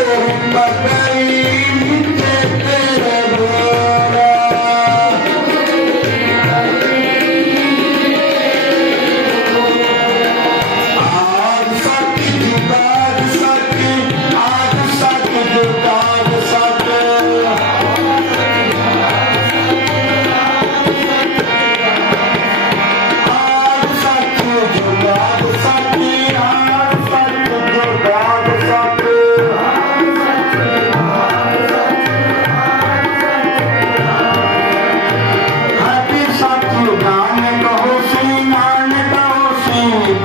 Thank you.